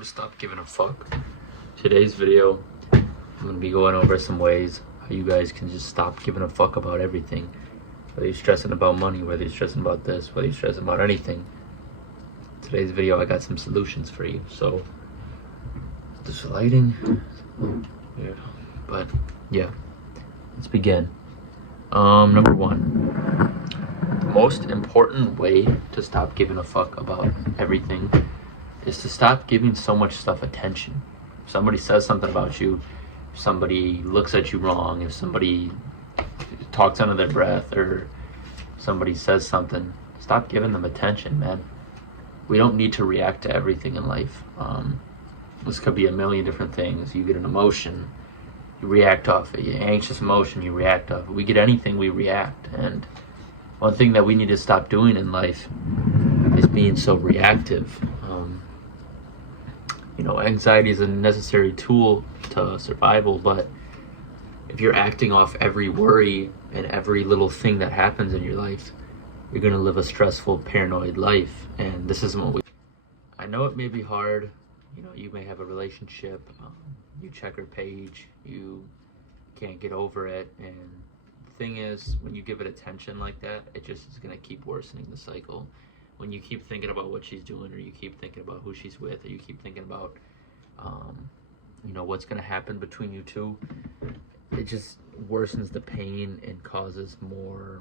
to stop giving a fuck. Today's video, I'm going to be going over some ways how you guys can just stop giving a fuck about everything. Whether you're stressing about money, whether you're stressing about this, whether you're stressing about anything. Today's video, I got some solutions for you. So, this lighting, yeah, but yeah, let's begin. Number one, the most important way to stop giving a fuck about everything is to stop giving so much stuff attention. If somebody says something about you, if somebody looks at you wrong, if somebody talks under their breath, or somebody says something, stop giving them attention, man. We don't need to react to everything in life. This could be a million different things. You get an emotion, you react off it. You get anxious emotion, you react off it. We get anything, we react. And one thing that we need to stop doing in life is being so reactive. Anxiety is a necessary tool to survival, but if you're acting off every worry and every little thing that happens in your life, you're going to live a stressful, paranoid life. And this isn't what I know it may be hard. You may have a relationship, you check her page, you can't get over it. And the thing is, when you give it attention like that, it just is going to keep worsening the cycle. When you keep thinking about what she's doing, or you keep thinking about who she's with, or you keep thinking about, what's going to happen between you two, it just worsens the pain and causes more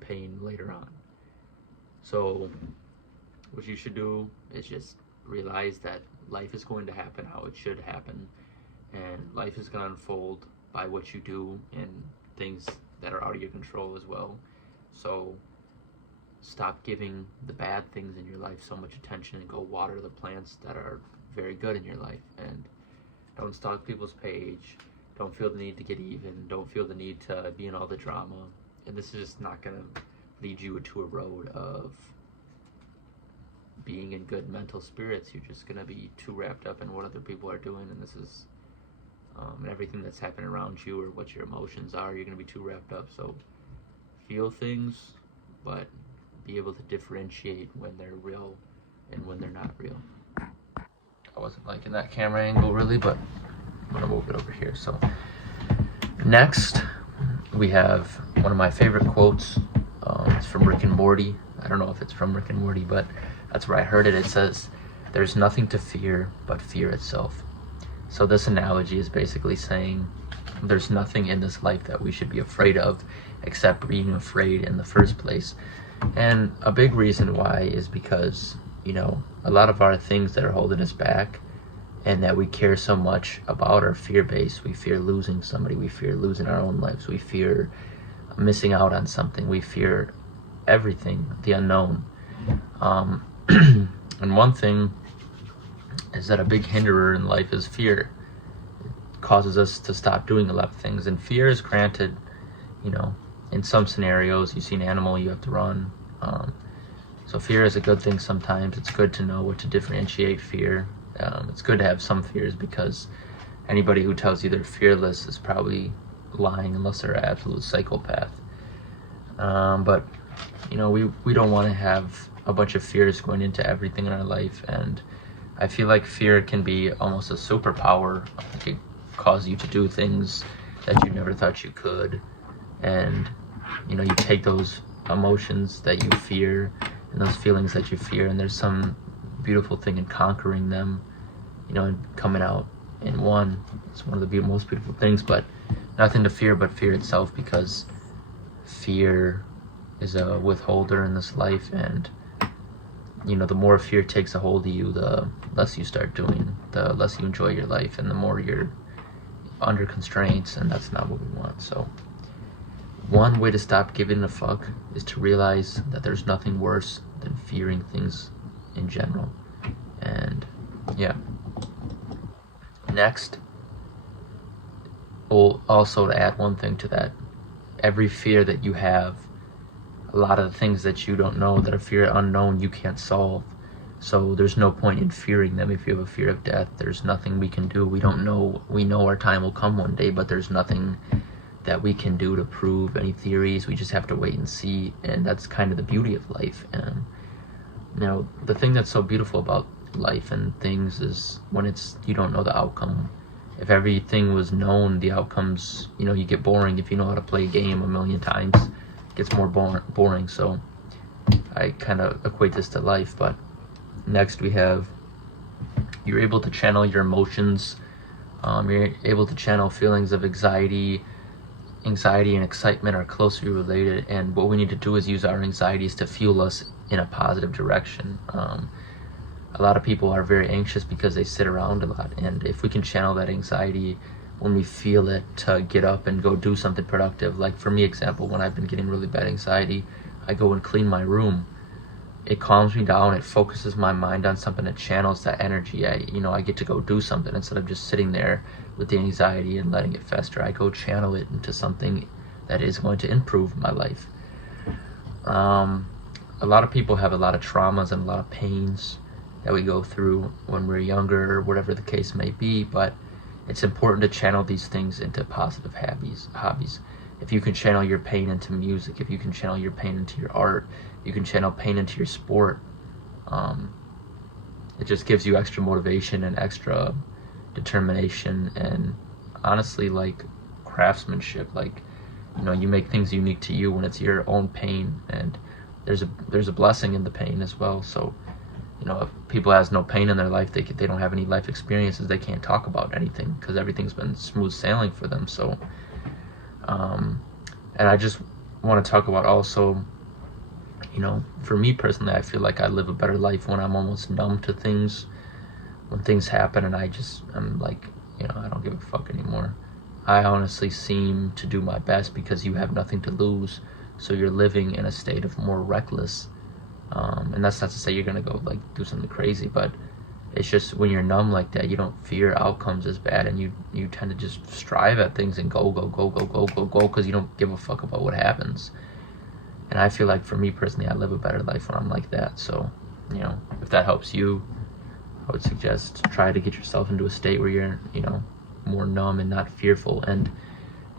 pain later on. So what you should do is just realize that life is going to happen how it should happen, and life is going to unfold by what you do and things that are out of your control as well. So stop giving the bad things in your life so much attention and go water the plants that are very good in your life. And don't stalk people's page. Don't feel the need to get even. Don't feel the need to be in all the drama. And this is just not going to lead you to a road of being in good mental spirits. You're just going to be too wrapped up in what other people are doing. And this is everything that's happening around you, or what your emotions are. You're going to be too wrapped up. So feel things, but be able to differentiate when they're real and when they're not real. I wasn't liking that camera angle really, but I'm gonna move it over here. So next we have one of my favorite quotes. It's from Rick and Morty. I don't know if it's from Rick and Morty, but that's where I heard it. It says, "There's nothing to fear but fear itself." So this analogy is basically saying there's nothing in this life that we should be afraid of except being afraid in the first place. And a big reason why is because, a lot of our things that are holding us back and that we care so much about are fear-based. We fear losing somebody. We fear losing our own lives. We fear missing out on something. We fear everything, the unknown. And one thing is that a big hinderer in life is fear. It causes us to stop doing a lot of things. And fear is granted, in some scenarios. You see an animal, you have to run. So fear is a good thing sometimes. It's good to know what to differentiate fear. It's good to have some fears, because anybody who tells you they're fearless is probably lying, unless they're an absolute psychopath. But we don't want to have a bunch of fears going into everything in our life. And I feel like fear can be almost a superpower. It can cause you to do things that you never thought you could. And you take those emotions that you fear and those feelings that you fear, and there's some beautiful thing in conquering them, and coming out in one. It's one of the most beautiful things. But nothing to fear but fear itself, because fear is a withholder in this life. And the more fear takes a hold of you, the less you start doing, the less you enjoy your life, and the more you're under constraints, and that's not what we want. So one way to stop giving a fuck is to realize that there's nothing worse than fearing things in general. And yeah. Next, also to add one thing to that, every fear that you have, a lot of the things that you don't know, that are fear unknown, you can't solve. So there's no point in fearing them. If you have a fear of death, there's nothing we can do. We know our time will come one day, but there's nothing that we can do to prove any theories. We just have to wait and see. And that's kind of the beauty of life. And the thing that's so beautiful about life and things is when you don't know the outcome. If everything was known, the outcomes, you get boring. If you know how to play a game a million times, it gets more boring. So I kind of equate this to life. But next we have, you're able to channel your emotions. You're able to channel feelings of anxiety and excitement are closely related, and what we need to do is use our anxieties to fuel us in a positive direction. A lot of people are very anxious because they sit around a lot, and if we can channel that anxiety when we feel it to get up and go do something productive. Like for me, example, when I've been getting really bad anxiety, I go and clean my room. It calms me down, it focuses my mind on something, it channels that energy. I get to go do something instead of just sitting there with the anxiety and letting it fester. I go channel it into something that is going to improve my life. A lot of people have a lot of traumas and a lot of pains that we go through when we're younger, or whatever the case may be, but it's important to channel these things into positive hobbies. If you can channel your pain into music, if you can channel your pain into your art, you can channel pain into your sport. It just gives you extra motivation and extra determination, and honestly, like craftsmanship. Like, you make things unique to you when it's your own pain, and there's a blessing in the pain as well. So, if people has no pain in their life, they don't have any life experiences, they can't talk about anything because everything's been smooth sailing for them. So, and I just want to talk about also, for me personally, I feel like I live a better life when I'm almost numb to things. When things happen and I'm like, I don't give a fuck anymore. I honestly seem to do my best because you have nothing to lose, so you're living in a state of more reckless. And that's not to say you're gonna go like do something crazy, but it's just when you're numb like that, you don't fear outcomes as bad, and you tend to just strive at things and go because you don't give a fuck about what happens. And I feel like for me personally, I live a better life when I'm like that. So, if that helps you, I would suggest try to get yourself into a state where you're, more numb and not fearful. And,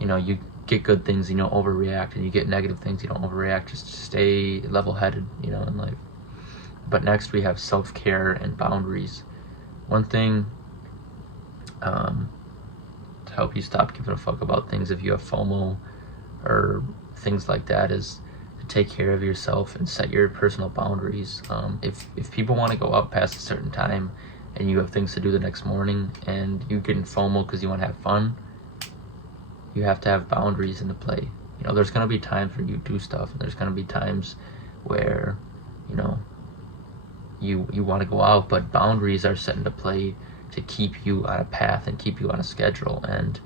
you get good things, you don't overreact, and you get negative things, you don't overreact. Just stay level-headed, in life. But next we have self-care and boundaries. One thing to help you stop giving a fuck about things if you have FOMO or things like that is to take care of yourself and set your personal boundaries. If people want to go out past a certain time and you have things to do the next morning and you get in FOMO because you want to have fun, you have to have boundaries into play. There's going to be times where you do stuff, and there's going to be times where, you want to go out, but boundaries are set into play to keep you on a path and keep you on a schedule. And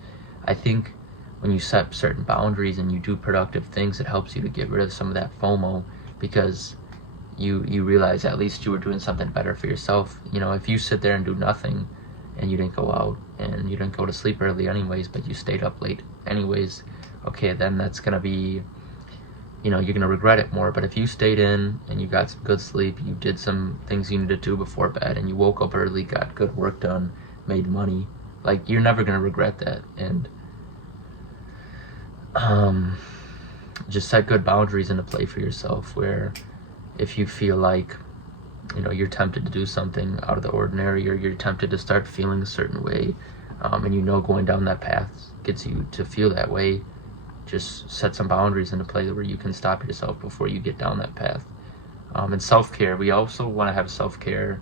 I think when you set certain boundaries and you do productive things, it helps you to get rid of some of that FOMO, because you realize at least you were doing something better for yourself. If you sit there and do nothing and you didn't go out and you didn't go to sleep early anyways, but you stayed up late anyways, okay, then that's gonna be, you're gonna regret it more. But if you stayed in and you got some good sleep, you did some things you needed to do before bed, and you woke up early, got good work done, made money, like, you're never gonna regret that. And just set good boundaries into play for yourself, where if you feel like, you're tempted to do something out of the ordinary, or you're tempted to start feeling a certain way, and going down that path gets you to feel that way, just set some boundaries into play where you can stop yourself before you get down that path. And self-care, we also want to have self-care,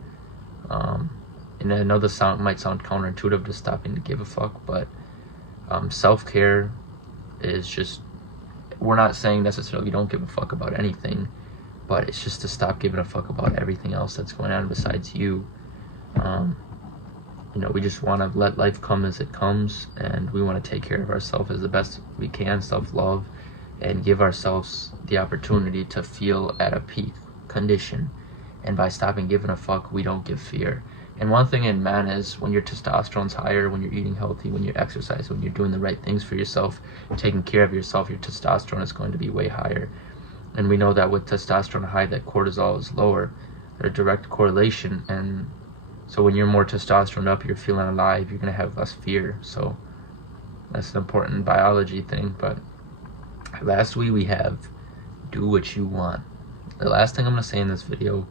and I know this might sound counterintuitive to stopping to give a fuck, but self-care is just, we're not saying necessarily you don't give a fuck about anything, but it's just to stop giving a fuck about everything else that's going on besides you. We just want to let life come as it comes, and we want to take care of ourselves as the best we can, self-love, and give ourselves the opportunity to feel at a peak condition. And by stopping giving a fuck, we don't give fear. And one thing in men is, when your testosterone's higher, when you're eating healthy, when you're exercising, when you're doing the right things for yourself, taking care of yourself, your testosterone is going to be way higher. And we know that with testosterone high, that cortisol is lower. They're a direct correlation. And so when you're more testosterone up, you're feeling alive, you're going to have less fear. So that's an important biology thing. But lastly, we have do what you want. The last thing I'm going to say in this video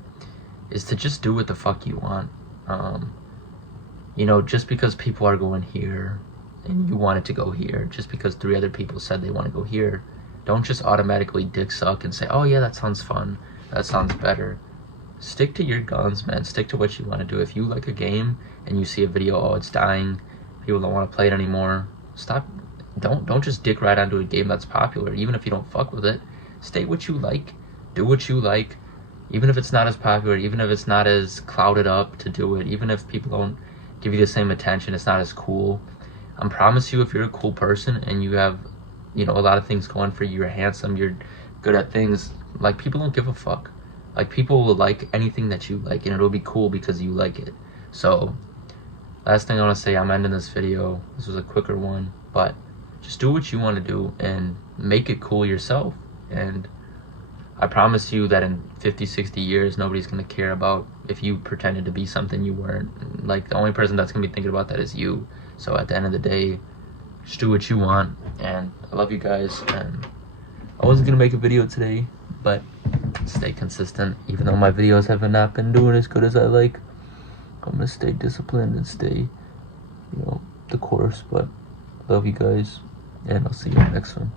is to just do what the fuck you want. You know, just because people are going here and you wanted to go here, just because 3 other people said they want to go here, don't just automatically dick suck and say, oh yeah, that sounds fun, that sounds better. Stick to your guns, man. Stick to what you want to do. If you like a game and you see a video, oh, it's dying, people don't want to play it anymore, stop. Don't just dick right onto a game that's popular, even if you don't fuck with it. Stay what you like, do what you like, even if it's not as popular, even if it's not as clouded up to do it, even if people don't give you the same attention, it's not as cool. I promise you, if you're a cool person and you have, you know, a lot of things going for you, you're handsome, you're good at things, like, people don't give a fuck. Like, people will like anything that you like, and it'll be cool because you like it. So, last thing I want to say, I'm ending this video. This was a quicker one, but just do what you want to do and make it cool yourself. And I promise you that in 50, 60 years, nobody's going to care about if you pretended to be something you weren't. Like, the only person that's going to be thinking about that is you. So at the end of the day, just do what you want. And I love you guys. And I wasn't going to make a video today, but stay consistent. Even though my videos have not been doing as good as I like, I'm going to stay disciplined and stay, you know, the course. But love you guys, and I'll see you in the next one.